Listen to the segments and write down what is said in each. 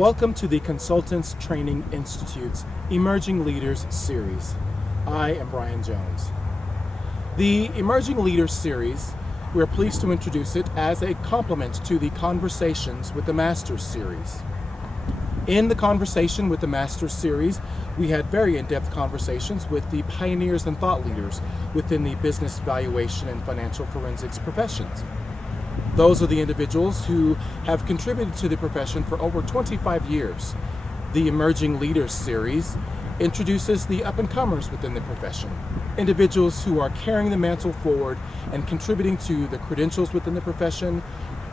Welcome to the Consultants Training Institute's Emerging Leaders Series. I am Brien Jones. The Emerging Leaders Series, we're pleased to introduce it as a complement to the Conversations with the Masters series. In the Conversation with the Masters series, we had very in-depth conversations with the pioneers and thought leaders within the business valuation and financial forensics professions. Those are the individuals who have contributed to the profession for over 25 years. The Emerging Leaders series introduces the up-and-comers within the profession, individuals who are carrying the mantle forward and contributing to the credentials within the profession,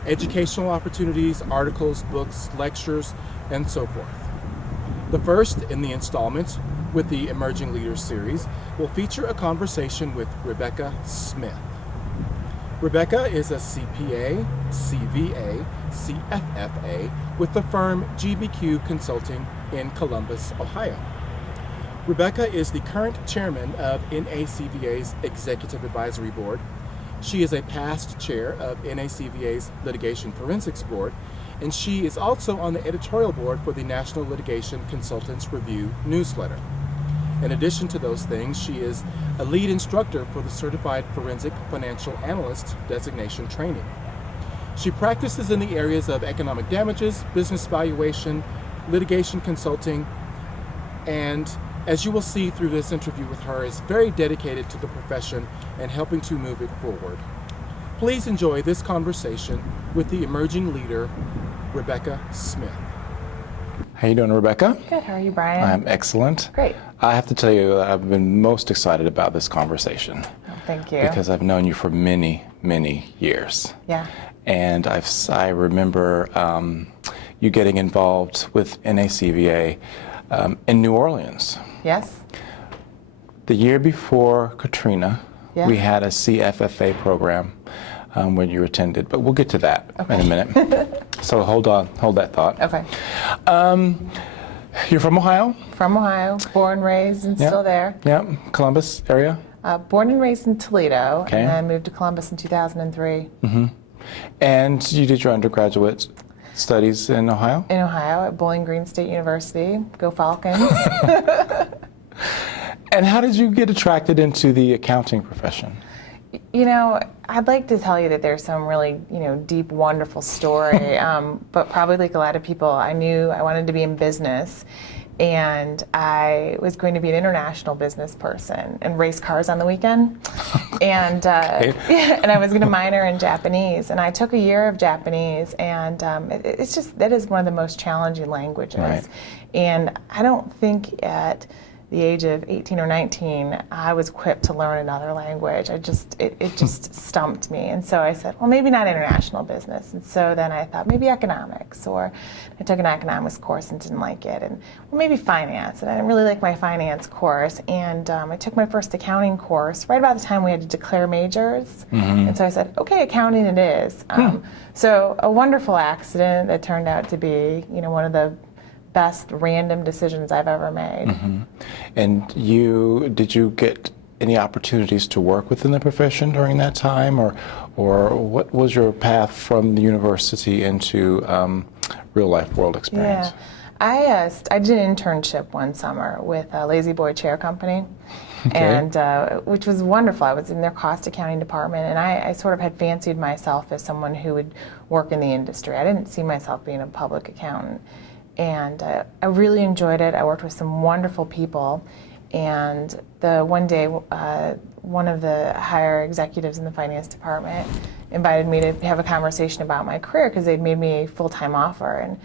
educational opportunities, articles, books, lectures, and so forth. The first in the installment with the Emerging Leaders series will feature a conversation with Rebekah Smith. Rebekah is a CPA, CVA, CFFA with the firm GBQ Consulting in Columbus, Ohio. Rebekah is the current chairman of NACVA's Executive Advisory Board. She is a past chair of NACVA's Litigation Forensics Board, and she is also on the editorial board for the National Litigation Consultants Review newsletter. In addition to those things, she is a lead instructor for the Certified Forensic Financial Analyst designation training. She practices in the areas of economic damages, business valuation, litigation consulting, and as you will see through this interview with her, is very dedicated to the profession and helping to move it forward. Please enjoy this conversation with the emerging leader, Rebekah Smith. How you doing, Rebekah? Good. How are you, Brien? I'm excellent. Great. I have to tell you, I've been most excited about this conversation. Oh, thank you. Because I've known you for many, many years. Yeah. And I remember you getting involved with NACVA in New Orleans. Yes. The year before Katrina, Yeah. we had a CFFA program when you attended, but we'll get to that in a minute. So hold that thought. Okay. You're from Ohio? From Ohio, born, raised, and still there. Yeah, Columbus area? Born and raised in Toledo, Okay. and then moved to Columbus in 2003. And you did your undergraduate studies in Ohio? In Ohio at Bowling Green State University. Go Falcons. And how did you get attracted into the accounting profession? You know, I'd like to tell you that there's some really, deep, wonderful story, but probably like a lot of people, I knew I wanted to be in business, and I was going to be an international business person and race cars on the weekend, and and I was going to minor in Japanese, and I took a year of Japanese, and it's just, that is one of the most challenging languages, Right. And I don't think at the age of 18 or 19, I was equipped to learn another language. It just stumped me. And so I said, well, maybe not international business. And so then I thought maybe economics, or I took an economics course and didn't like it. And well, maybe finance, and I didn't really like my finance course. And I took my first accounting course right about the time we had to declare majors. And so I said, okay, accounting it is. So a wonderful accident that turned out to be, one of the best random decisions I've ever made. And did you get any opportunities to work within the profession during that time, or what was your path from the university into real life world experience? Yeah, I did an internship one summer with a Lazy Boy Chair Company, Okay. and which was wonderful. I was in their cost accounting department, and I sort of had fancied myself as someone who would work in the industry. I didn't see myself being a public accountant. And I really enjoyed it. I worked with some wonderful people. And one day, one of the higher executives in the finance department invited me to have a conversation about my career because they'd made me a full-time offer.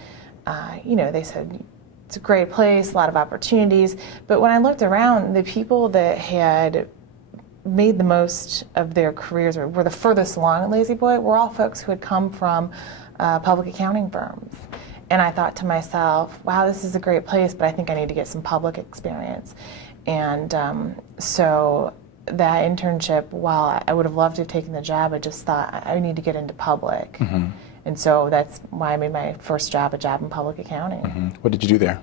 And, they said, it's a great place, a lot of opportunities. But when I looked around, the people that had made the most of their careers or were the furthest along at Lazy Boy were all folks who had come from public accounting firms. And I thought to myself, wow, this is a great place, but I think I need to get some public experience. And so that internship, while I would have loved to have taken the job, I just thought I need to get into public. And so that's why I made my first job a job in public accounting. What did you do there?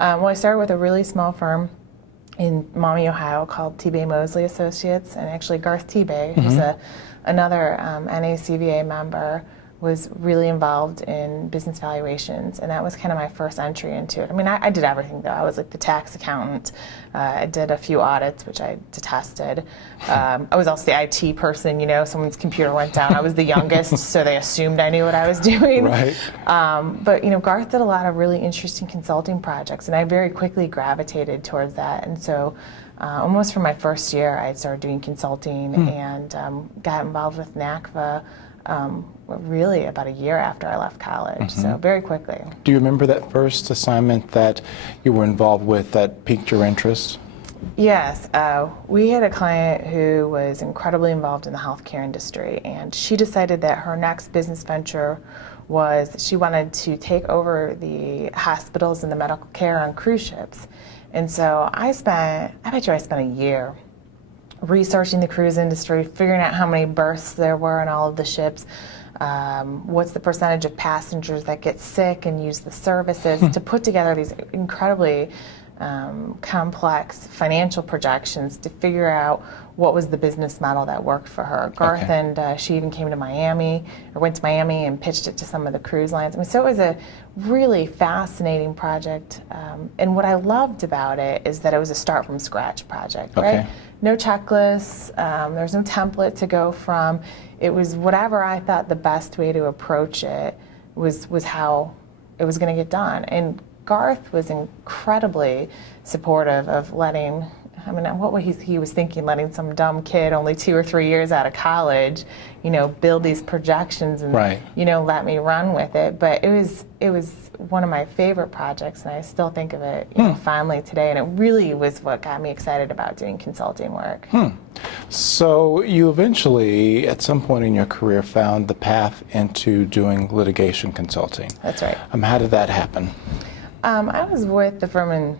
Well, I started with a really small firm in Maumee, Ohio called T-Bay Mosley Associates, and actually Garth T-Bay, who's another NACVA member, was really involved in business valuations, and that was kind of my first entry into it. I mean, I did everything though. I was like the tax accountant. I did a few audits, which I detested. I was also the IT person. You know, someone's computer went down. I was the youngest, so they assumed I knew what I was doing. Right. But you know, Garth did a lot of really interesting consulting projects, and I very quickly gravitated towards that. And so, almost from my first year, I started doing consulting and got involved with NACVA. Really about a year after I left college, so very quickly. Do you remember that first assignment that you were involved with that piqued your interest? Yes, we had a client who was incredibly involved in the healthcare industry, and she decided that her next business venture was she wanted to take over the hospitals and the medical care on cruise ships. And so I bet you I spent a year researching the cruise industry, figuring out how many berths there were on all of the ships, what's the percentage of passengers that get sick and use the services, to put together these incredibly complex financial projections to figure out what was the business model that worked for her. Garth and she even came to Miami, or went to Miami and pitched it to some of the cruise lines. I mean, so it was a really fascinating project. And what I loved about it is that it was a start from scratch project, right? No checklists, there's no template to go from. It was whatever I thought the best way to approach it was how it was going to get done. And Garth was incredibly supportive of letting, I mean, what he was thinking, letting some dumb kid only 2 or 3 years out of college, you know, build these projections and, you know, let me run with it. But it was one of my favorite projects, and I still think of it, you know, fondly today. And it really was what got me excited about doing consulting work. So you eventually, at some point in your career, found the path into doing litigation consulting. That's right. How did that happen? I was with the firm in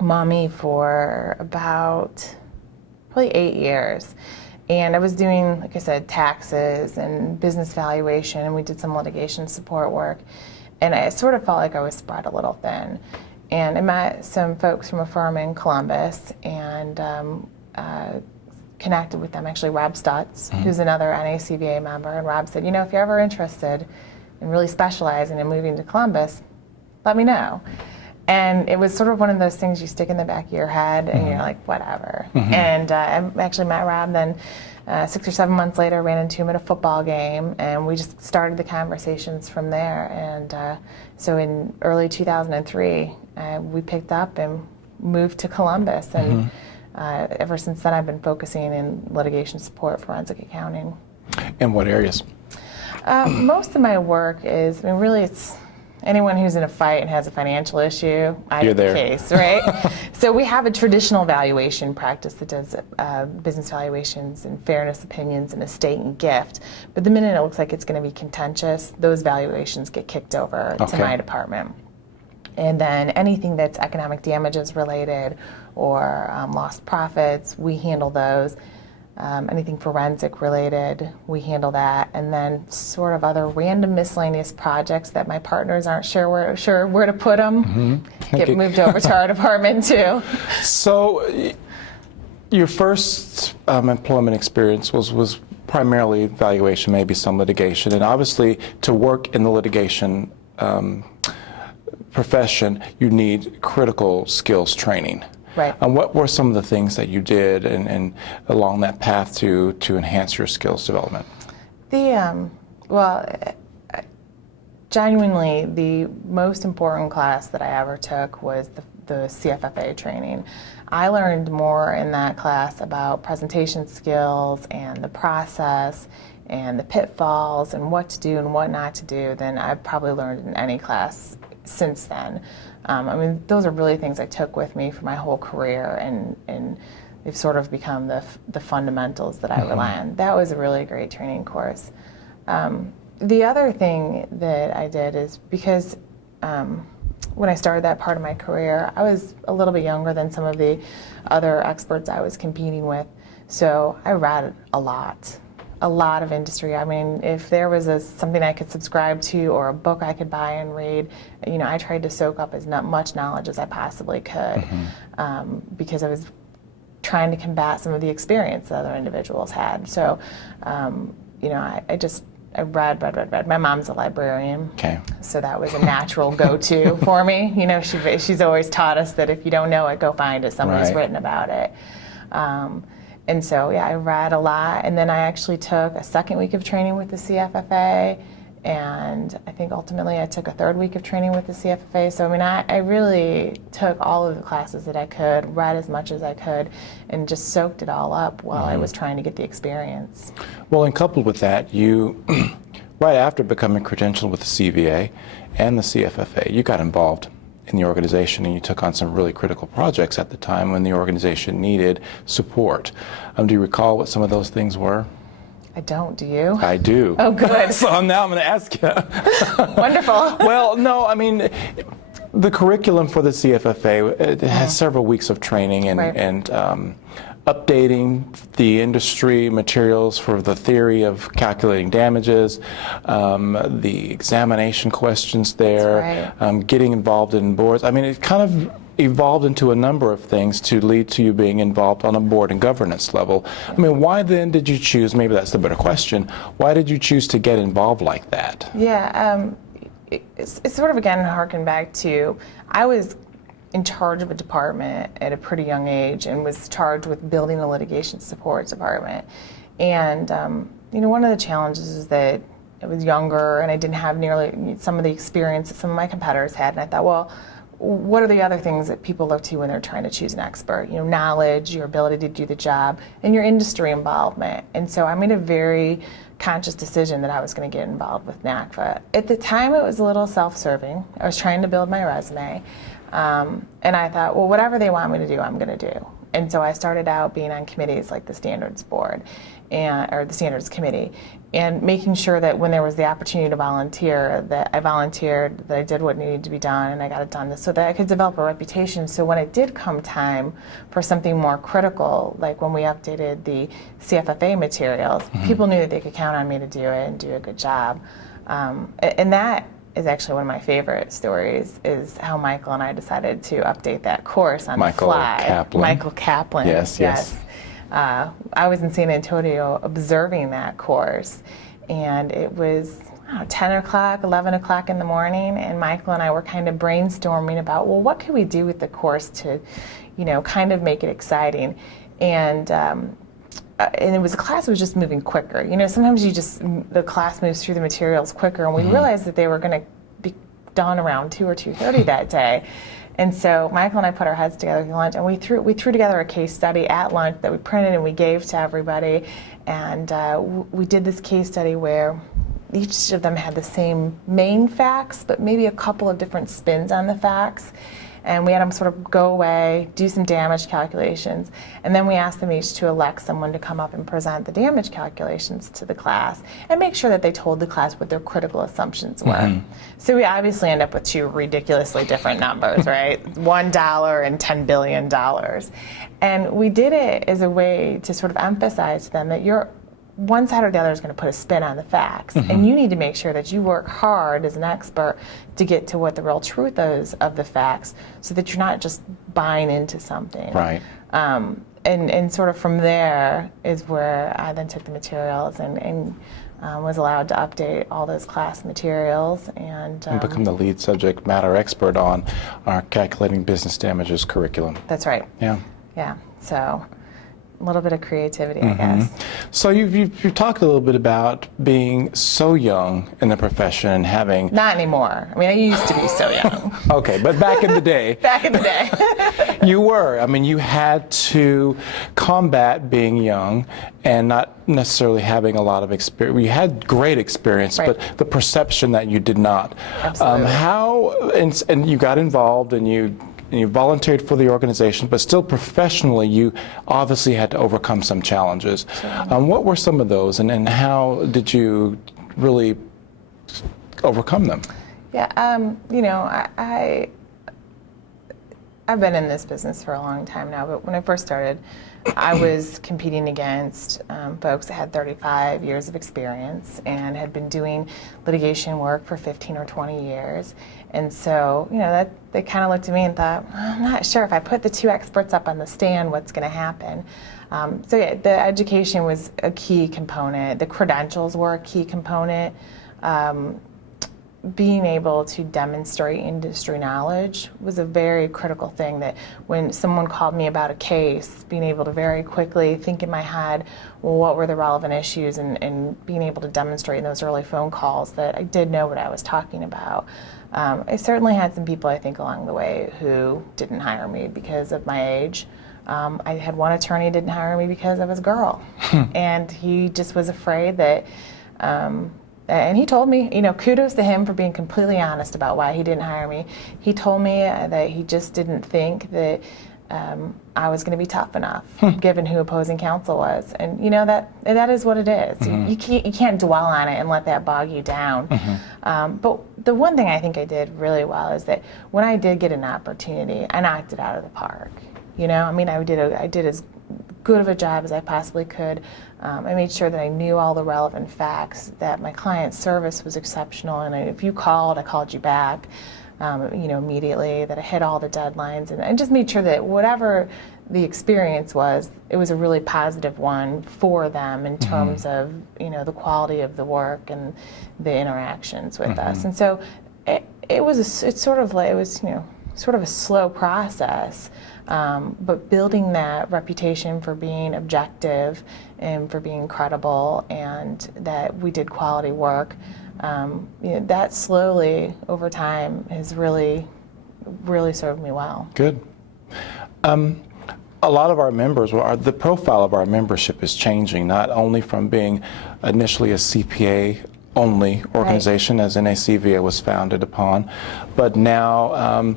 Miami for about probably 8 years. And I was doing, like I said, taxes and business valuation, and we did some litigation support work. And I sort of felt like I was spread a little thin. And I met some folks from a firm in Columbus and connected with them, actually Rob Stutz, who's another NACVA member. And Rob said, you know, if you're ever interested in really specializing and moving to Columbus, let me know. And it was sort of one of those things you stick in the back of your head and you're like, whatever. And I actually met Rob then 6 or 7 months later, ran into him at a football game, and we just started the conversations from there. And so in early 2003, we picked up and moved to Columbus. And ever since then, I've been focusing in litigation support, forensic accounting. In what areas? Most of my work is, I mean, really it's anyone who's in a fight and has a financial issue, I have the case, right? So we have a traditional valuation practice that does business valuations and fairness opinions and estate and gift. But the minute it looks like it's going to be contentious, those valuations get kicked over to my department. And then anything that's economic damages related or lost profits, we handle those. Anything forensic related, we handle that, and then sort of other random miscellaneous projects that my partners aren't sure where to put them get moved over to our department too. So, your first employment experience was primarily valuation, maybe some litigation, and obviously to work in the litigation profession, you need critical skills training. Right. And what were some of the things that you did and along that path to enhance your skills development? Genuinely, the most important class that I ever took was the CFFA training. I learned more in that class about presentation skills and the process and the pitfalls and what to do and what not to do than I've probably learned in any class since then. I mean, those are really things I took with me for my whole career, and they've sort of become the fundamentals that I rely on. That was a really great training course. The other thing that I did is because when I started that part of my career, I was a little bit younger than some of the other experts I was competing with, so I read a lot of industry. I mean, if there was something I could subscribe to or a book I could buy and read, you know, I tried to soak up as much knowledge as I possibly could because I was trying to combat some of the experience that other individuals had. So, you know, I I read. My mom's a librarian, Okay. so that was a natural go-to for me. You know, she's always taught us that if you don't know it, go find it. Somebody's Right. written about it. And so, yeah, I read a lot. And then I actually took a second week of training with the CFFA. And I think ultimately I took a third week of training with the CFFA. So, I mean, I really took all of the classes that I could, read as much as I could, and just soaked it all up while I was trying to get the experience. Well, and coupled with that, you, right after becoming credentialed with the CVA and the CFFA, you got involved in the organization and you took on some really critical projects at the time when the organization needed support. Do you recall what some of those things were? I don't, do you? I do. Oh, good. So now I'm going to ask you. Wonderful. Well, no, I mean, the curriculum for the CFFA, it has several weeks of training and, Right. and updating the industry materials for the theory of calculating damages, the examination questions there, That's getting involved in boards. I mean, it kind of evolved into a number of things to lead to you being involved on a board and governance level. I mean, why then did you choose, maybe that's the better question, why did you choose to get involved like that? Yeah, it's sort of, again, harken back to, I was in charge of a department at a pretty young age and was charged with building a litigation support department. And, you know, one of the challenges is that I was younger and I didn't have nearly some of the experience that some of my competitors had. And I thought, well, what are the other things that people look to when they're trying to choose an expert? You know, knowledge, your ability to do the job, and your industry involvement. And so I made a very conscious decision that I was going to get involved with NACVA. At the time, it was a little self-serving. I was trying to build my resume. And I thought, well, whatever they want me to do, I'm going to do. And so I started out being on committees like the Standards Board, or the Standards Committee, and making sure that when there was the opportunity to volunteer, that I volunteered, that I did what needed to be done, and I got it done so that I could develop a reputation. So when it did come time for something more critical, like when we updated the CFFA materials, people knew that they could count on me to do it and do a good job. And that is actually one of my favorite stories, is how Michael and I decided to update that course on the fly. Kaplan. Michael Kaplan. Yes. I was in San Antonio observing that course, and it was 10 o'clock, 11 o'clock in the morning, and Michael and I were kind of brainstorming about, well, what could we do with the course to, you know, kind of make it exciting. And it was a class that was just moving quicker. You know, sometimes the class moves through the materials quicker, and we realized that they were going to be done around 2 or 2:30 that day. And so Michael and I put our heads together at lunch, and we threw together a case study at lunch that we printed and we gave to everybody. And we did this case study where each of them had the same main facts, but maybe a couple of different spins on the facts. And we had them sort of go away, do some damage calculations, and then we asked them each to elect someone to come up and present the damage calculations to the class and make sure that they told the class what their critical assumptions were. So we obviously end up with two ridiculously different numbers, right? $1 and $10 billion. And we did it as a way to sort of emphasize to them that one side or the other is going to put a spin on the facts, and you need to make sure that you work hard as an expert to get to what the real truth is of the facts, so that you're not just buying into something. Right. And sort of from there is where I then took the materials and was allowed to update all those class materials and become the lead subject matter expert on our Calculating Business Damages curriculum. That's right. Yeah. Yeah. So a little bit of creativity, I guess. So you've talked a little bit about being so young in the profession and having... Not anymore. I mean, I used to be so young. Okay, but back in the day... Back in the day. You were. I mean, you had to combat being young and not necessarily having a lot of experience. You had great experience, Right. but the perception that you did not. Absolutely. And you got involved and you volunteered for the organization, but still professionally you obviously had to overcome some challenges. Sure. What were some of those, and how did you really overcome them? Yeah, you know, I've been in this business for a long time now, but when I first started, I was competing against folks that had 35 years of experience and had been doing litigation work for 15 or 20 years. And so, that they kind of looked at me and thought, I'm not sure if I put the two experts up on the stand, what's going to happen. So yeah, the education was a key component. The credentials were a key component. Being able to demonstrate industry knowledge was a very critical thing, that when someone called me about a case, being able to very quickly think in my head, well, what were the relevant issues, and being able to demonstrate in those early phone calls that I did know what I was talking about. I certainly had some people, I think, along the way who didn't hire me because of my age. I had one attorney who didn't hire me because I was a girl. And he just was afraid that, and he told me, kudos to him for being completely honest about why he didn't hire me. He told me that he just didn't think that I was going to be tough enough, given who opposing counsel was. And that is what it is. You can't dwell on it and let that bog you down. But the one thing I think I did really well is that when I did get an opportunity, I knocked it out of the park. I did as good of a job as I possibly could. I made sure that I knew all the relevant facts, that my client service was exceptional, and if you called, I called you back, immediately, that I hit all the deadlines, and I just made sure that whatever the experience was, it was a really positive one for them in terms of, the quality of the work and the interactions with us. And so it was sort of a slow process. But building that reputation for being objective and for being credible, and that we did quality work, that slowly over time has really served me well. Good. A lot of our members, the profile of our membership is changing, not only from being initially a CPA only organization, as NACVA was founded upon, but now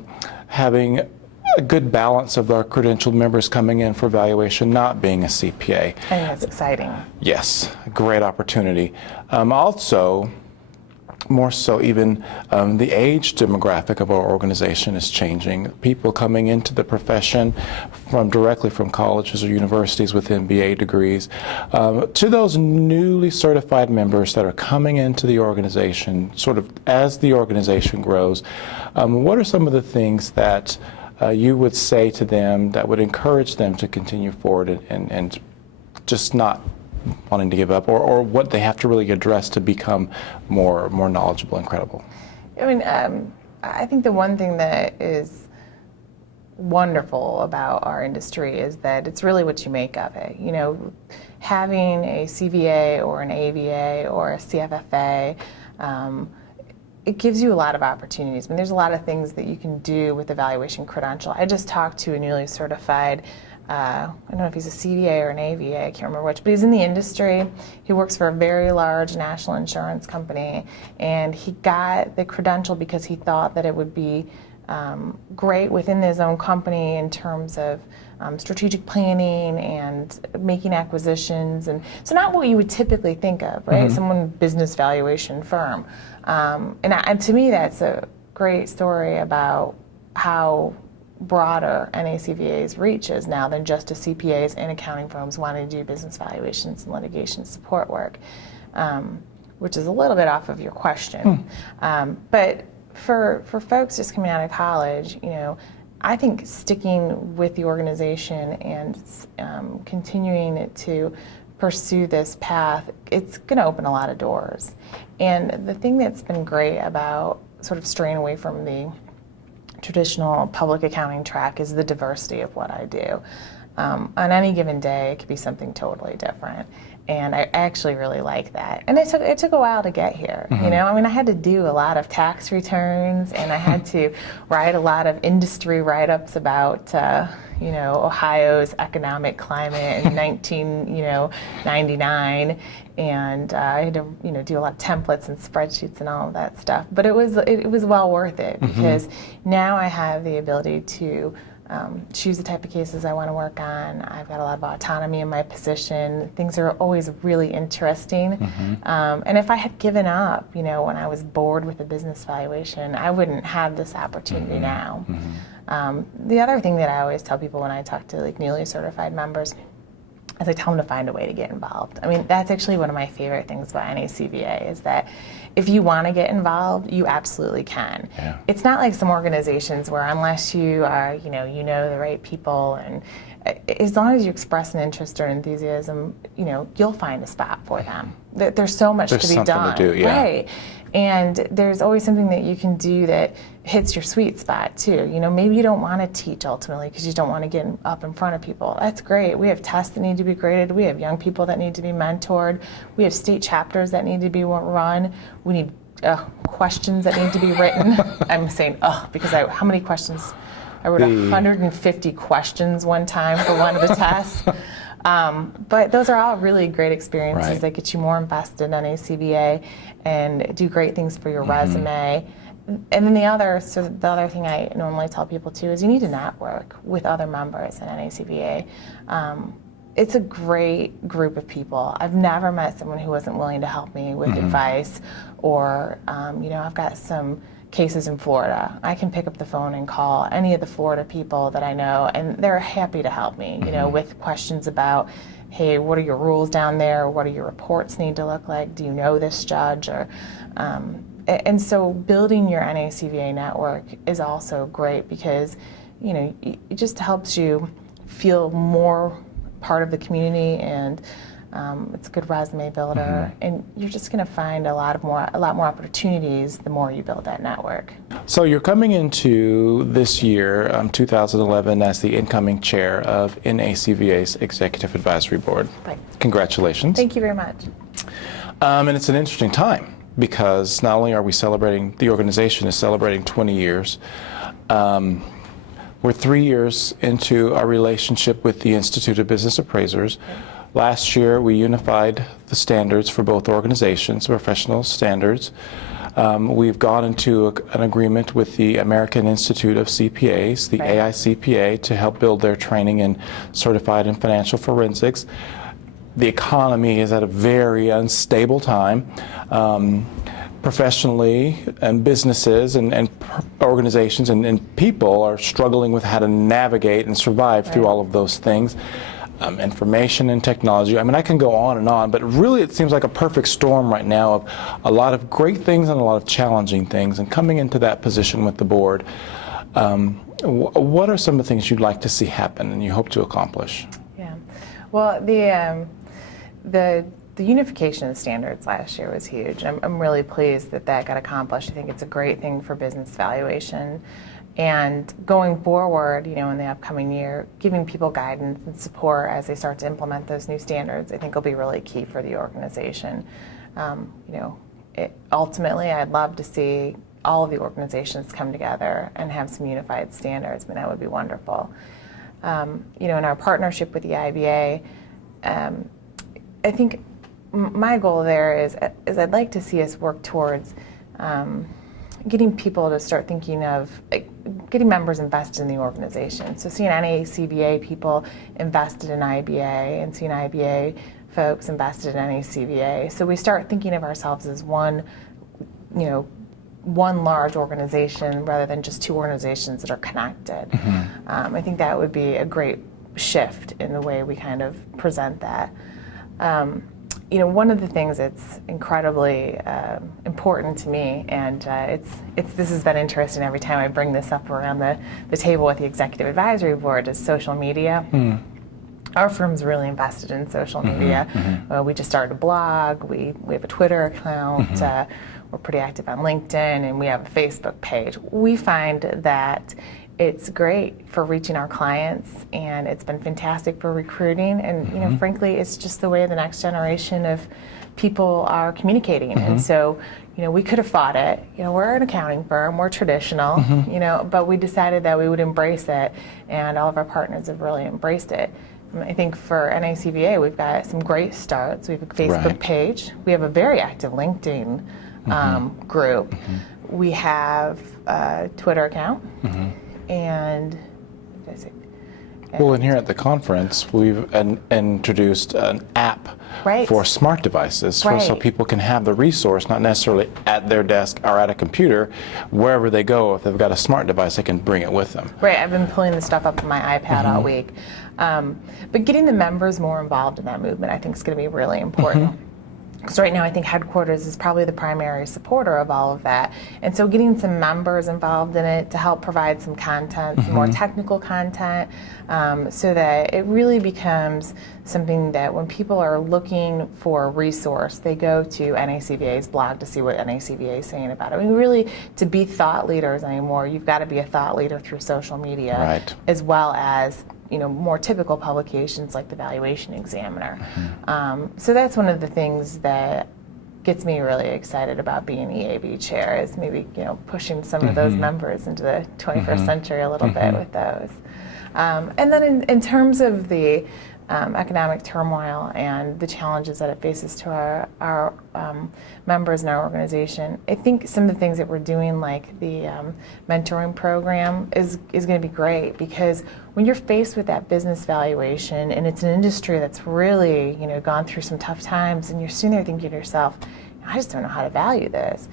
having a good balance of our credentialed members coming in for evaluation not being a CPA. I think that's exciting. Yes, a great opportunity. Also, more so even the age demographic of our organization is changing. People coming into the profession directly from colleges or universities with MBA degrees, to those newly certified members that are coming into the organization, sort of as the organization grows. What are some of the things that you would say to them that would encourage them to continue forward and just not wanting to give up, or what they have to really address to become more knowledgeable and credible? I think the one thing that is wonderful about our industry is that it's really what you make of it. Having a CVA or an AVA or a CFFA, it gives you a lot of opportunities. There's a lot of things that you can do with evaluation credential. I just talked to a newly certified, I don't know if he's a CVA or an AVA, I can't remember which, but he's in the industry. He works for a very large national insurance company, and he got the credential because he thought that it would be great within his own company in terms of strategic planning and making acquisitions, and so not what you would typically think of, right? Someone business valuation firm, and to me that's a great story about how broader NACVA's reach is now than just a CPAs and accounting firms wanting to do business valuations and litigation support work, which is a little bit off of your question, but for folks just coming out of college, I think sticking with the organization and continuing to pursue this path, it's going to open a lot of doors. And the thing that's been great about sort of straying away from the traditional public accounting track is the diversity of what I do. On any given day, it could be something totally different. And I actually really like that. And it took a while to get here. I had to do a lot of tax returns, and I had to write a lot of industry write-ups about Ohio's economic climate in 1999, and I had to do a lot of templates and spreadsheets and all of that stuff. But it was well worth it, because now I have the ability to choose the type of cases I want to work on. I've got a lot of autonomy in my position. Things are always really interesting. And if I had given up, when I was bored with the business valuation, I wouldn't have this opportunity now. The other thing that I always tell people when I talk to like newly certified members is I tell them to find a way to get involved. I mean, that's actually one of my favorite things about NACVA is that if you want to get involved, you absolutely can. Yeah. It's not like some organizations where unless you are, you know the right people, and as long as you express an interest or enthusiasm, you'll find a spot for them. There's so much to be done. There's something to do, yeah. Right. And there's always something that you can do that hits your sweet spot too. Maybe you don't want to teach ultimately because you don't want to get up in front of people. That's great. We have tests that need to be graded. We have young people that need to be mentored. We have state chapters that need to be run. We need questions that need to be written. I'm saying because how many questions? I wrote 150 questions one time for one of the tests. But those are all really great experiences Right. that get you more invested in NACVA and do great things for your resume. And then the other thing I normally tell people too is you need to network with other members in NACVA. It's a great group of people. I've never met someone who wasn't willing to help me with advice, or I've got some cases in Florida. I can pick up the phone and call any of the Florida people that I know, and they're happy to help me, with questions about, hey, what are your rules down there? What do your reports need to look like? Do you know this judge? And so building your NACVA network is also great because, it just helps you feel more part of the community, and it's a good resume builder, and you're just going to find a lot more opportunities the more you build that network. So you're coming into this year, 2011, as the incoming chair of NACVA's Executive Advisory Board. Right. Congratulations. Thank you very much. And it's an interesting time because not only are we celebrating, the organization is celebrating 20 years. We're 3 years into our relationship with the Institute of Business Appraisers. Last year, we unified the standards for both organizations, professional standards. We've gone into an agreement with the American Institute of CPAs, the Right. AICPA, to help build their training in certified in financial forensics. The economy is at a very unstable time. Professionally, and businesses and organizations and people are struggling with how to navigate and survive through all of those things. Information and technology. I mean, I can go on, but really it seems like a perfect storm right now of a lot of great things and a lot of challenging things. And coming into that position with the board, what are some of the things you'd like to see happen and you hope to accomplish? Yeah. Well, the unification of the standards last year was huge. I'm really pleased that got accomplished. I think it's a great thing for business valuation. And going forward, in the upcoming year, giving people guidance and support as they start to implement those new standards, I think will be really key for the organization. Ultimately, I'd love to see all of the organizations come together and have some unified standards. I mean, that would be wonderful. In our partnership with the IBA, I think my goal there is I'd like to see us work towards getting people to start thinking of getting members invested in the organization. So seeing NACVA people invested in IBA and seeing IBA folks invested in NACVA. So we start thinking of ourselves as one large organization rather than just two organizations that are connected. I think that would be a great shift in the way we kind of present that. One of the things that's incredibly important to me, and this has been interesting every time I bring this up around the table with the Executive Advisory Board, is social media. Our firm's really invested in social media. We just started a blog, we have a Twitter account, we're pretty active on LinkedIn, and we have a Facebook page. We find that it's great for reaching our clients, and it's been fantastic for recruiting. And frankly, it's just the way the next generation of people are communicating. And so, we could have fought it. We're an accounting firm, we're traditional, but we decided that we would embrace it, and all of our partners have really embraced it. I think for NACVA, we've got some great starts. We have a Facebook page. We have a very active LinkedIn group. We have a Twitter account. And Well, and here at the conference, we've introduced an app Right. for smart devices, so Right. people can have the resource, not necessarily at their desk or at a computer, wherever they go. If they've got a smart device, they can bring it with them. Right, I've been pulling the stuff up on my iPad all week. But getting the members more involved in that movement, I think, is going to be really important. Because right now I think headquarters is probably the primary supporter of all of that. And so getting some members involved in it to help provide some content, some more technical content, so that it really becomes something that when people are looking for a resource, they go to NACVA's blog to see what NACVA is saying about it. I mean, really, to be thought leaders anymore, you've got to be a thought leader through social media, Right. as well as more typical publications like the Valuation Examiner. So that's one of the things that gets me really excited about being EAB chair, is maybe pushing some of those members into the 21st century a little bit with those. And then in terms of the economic turmoil and the challenges that it faces to our members in our organization, I think some of the things that we're doing, like the mentoring program, is going to be great, because when you're faced with that business valuation and it's an industry that's really gone through some tough times, and you're sitting there thinking to yourself, I just don't know how to value this.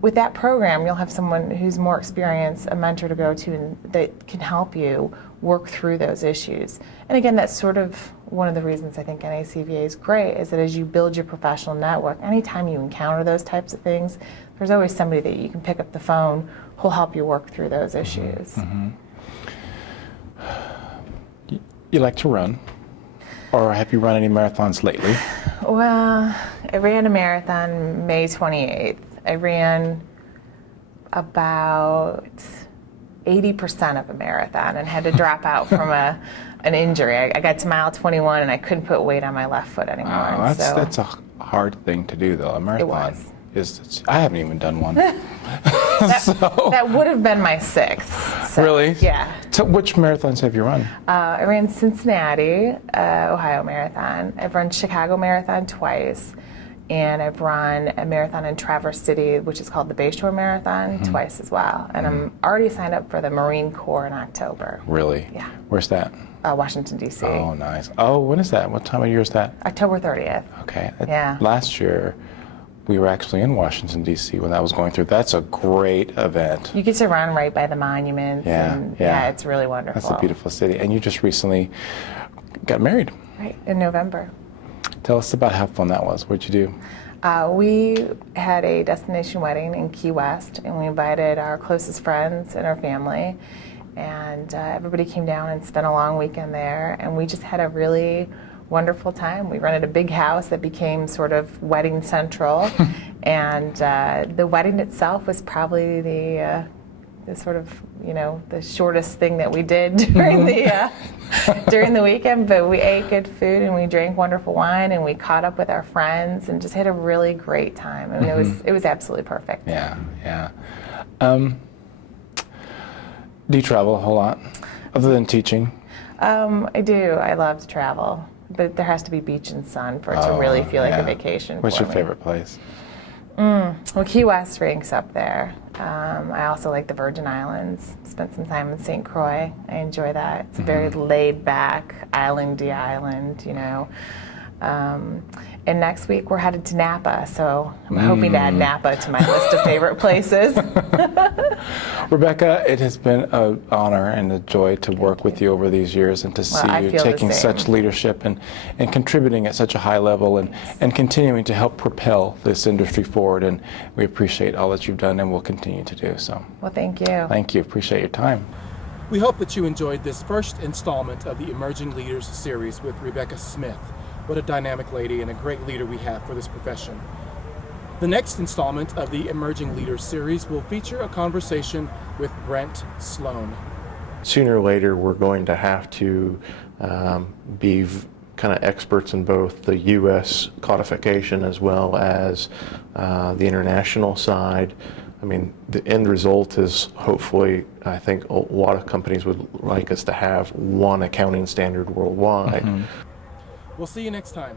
With that program, you'll have someone who's more experienced, a mentor to go to, and that can help you work through those issues. And again, that's sort of one of the reasons I think NACVA is great, is that as you build your professional network, anytime you encounter those types of things, there's always somebody that you can pick up the phone who'll help you work through those issues. You like to run, or have you run any marathons lately? Well, I ran a marathon May 28th. I ran about 80% of a marathon and had to drop out from an injury. I got to mile 21 and I couldn't put weight on my left foot anymore. Oh, that's a hard thing to do, though. A marathon. It was. I haven't even done one. That would have been my sixth. So, Really? Yeah. So which marathons have you run? I ran Cincinnati, Ohio Marathon. I've run Chicago Marathon twice. And I've run a marathon in Traverse City, which is called the Bayshore Marathon, twice as well. And I'm already signed up for the Marine Corps in October. Really? Yeah. Where's that? Washington, D.C. Oh, nice. Oh, when is that? What time of year is that? October 30th. Okay. Yeah. Last year, we were actually in Washington, D.C. when that was going through. That's a great event. You get to run right by the monuments. Yeah, And yeah. it's really wonderful. That's a beautiful city. And you just recently got married. Right, in November. Tell us about how fun that was. What'd you do? We had a destination wedding in Key West, and we invited our closest friends and our family, and everybody came down and spent a long weekend there, and we just had a really wonderful time. We rented a big house that became sort of wedding central, and the wedding itself was probably the sort of the shortest thing that we did during the during the weekend, but we ate good food and we drank wonderful wine and we caught up with our friends and just had a really great time. I mean, it was absolutely perfect. Yeah, yeah. Do you travel a whole lot, other than teaching? I do. I love to travel, but there has to be beach and sun for it to really feel like a vacation. What's for your me. favorite place? Well, Key West ranks up there. I also like the Virgin Islands. Spent some time in St. Croix. I enjoy that. It's a very laid-back, islandy island, And next week we're headed to Napa, so I'm hoping to add Napa to my list of favorite places. Rebekah, it has been an honor and a joy to work with you over these years and to see I you feel the taking same. such leadership and contributing at such a high level and continuing to help propel this industry forward. And we appreciate all that you've done and will continue to do so. Well, thank you. Thank you. Appreciate your time. We hope that you enjoyed this first installment of the Emerging Leaders series with Rebekah Smith. What a dynamic lady and a great leader we have for this profession. The next installment of the Emerging Leaders series will feature a conversation with Brent Sloan. Sooner or later, we're going to have to be kind of experts in both the U.S. codification as well as the international side. I mean, the end result is hopefully, I think a lot of companies would like us to have one accounting standard worldwide. We'll see you next time.